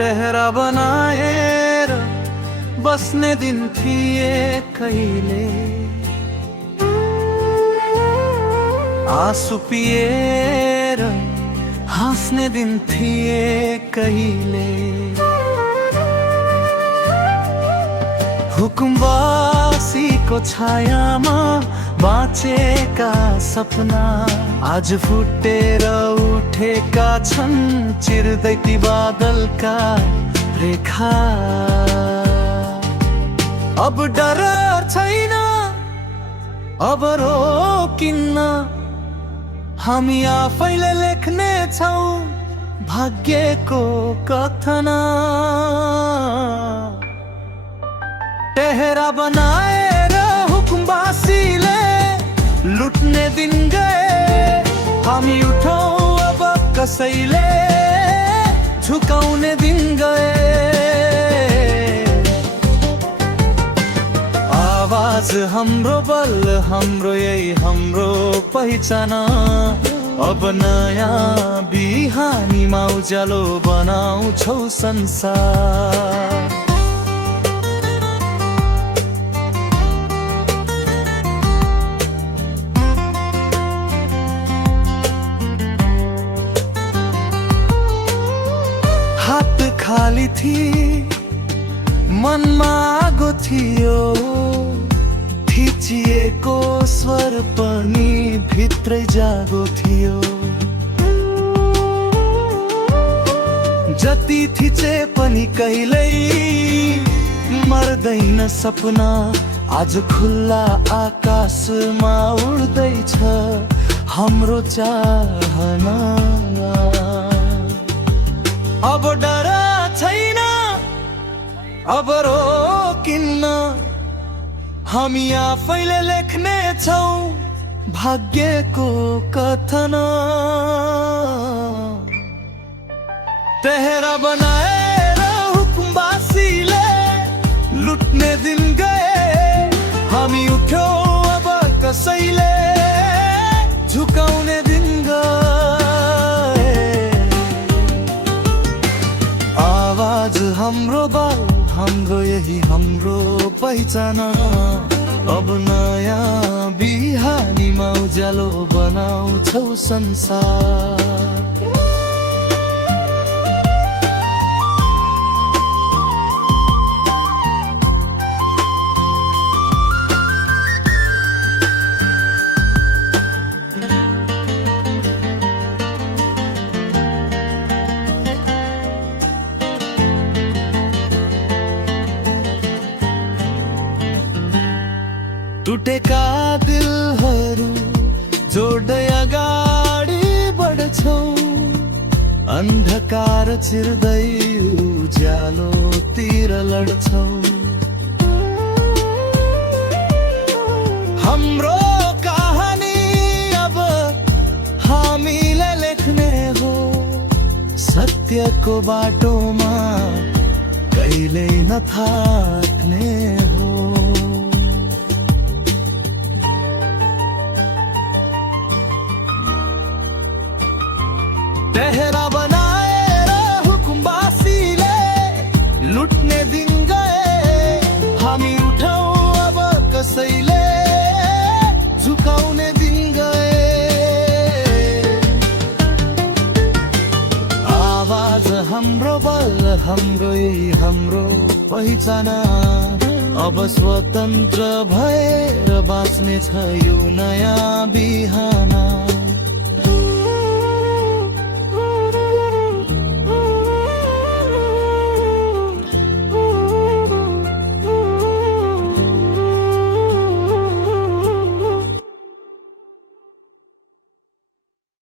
टहरा बनाएर बस्ने दिन थिए कहिले, आँसु पिएर हाँस्ने दिन थिए कहिले। हुकुमवासीको छायामा बाँचेका सपना आज फुटेर उठेका छन्, चिर्दै ती बादलका रेखा। अब डर छैन, अब रोकिन्न, हामी आफैले लेख्ने छौं भाग्यको कथन। टहरा बनाएर हुकुमवासीले लुट्ने दिन गए, हामी उठौं अब कसैले झुकाउने दिन गए। आवाज हाम्रो बल, हाम्रो यही हाम्रो पहिचान। अब नयाँ बिहानीमा उज्यालो बनाउँछौ संसार। हात खाली थिए, मनमा आगो थियो, थिचिएको स्वर पनि भित्रै जागो थियो। जति थिचे पनि कहिल्यै मर्दैन सपना, आज खुल्ला आकाशमा उड्दैछ हाम्रो चाहना। अब डर छैन, अब रोकिन्न, हामी आफैले लेख्ने छौं भाग्यको कथन। टहरा बनाएर हुकुमवासीले लुट्ने दिन गए, हामी उठ्यौं अब कसैले झुकाउने दिन गए। आवाज हाम्रो बल, हाम्रो यही हाम्रो पहिचान। अब नयाँ बिहानीमा उज्यालो बनाउँछौ संसार। टुटेका दिलहरू जोड्दै अगाडि बढ्छौं, अन्धकार चिर्दै उज्यालोतिर लड्छौं। हाम्रो कहानी अब हामीले लेख्ने हो, सत्यको बाटोमा कहिल्यै नथाक्ने हो। टहरा बनाएर हुकुमवासीले लुट्ने दिन गए, हामी उठौं अब कसैले झुकाउने दिन गए। आवाज हाम्रो बल, हाम्रो यही हाम्रो पहिचान। अब स्वतन्त्र भएर बाँच्ने छ यो नयाँ बिहान।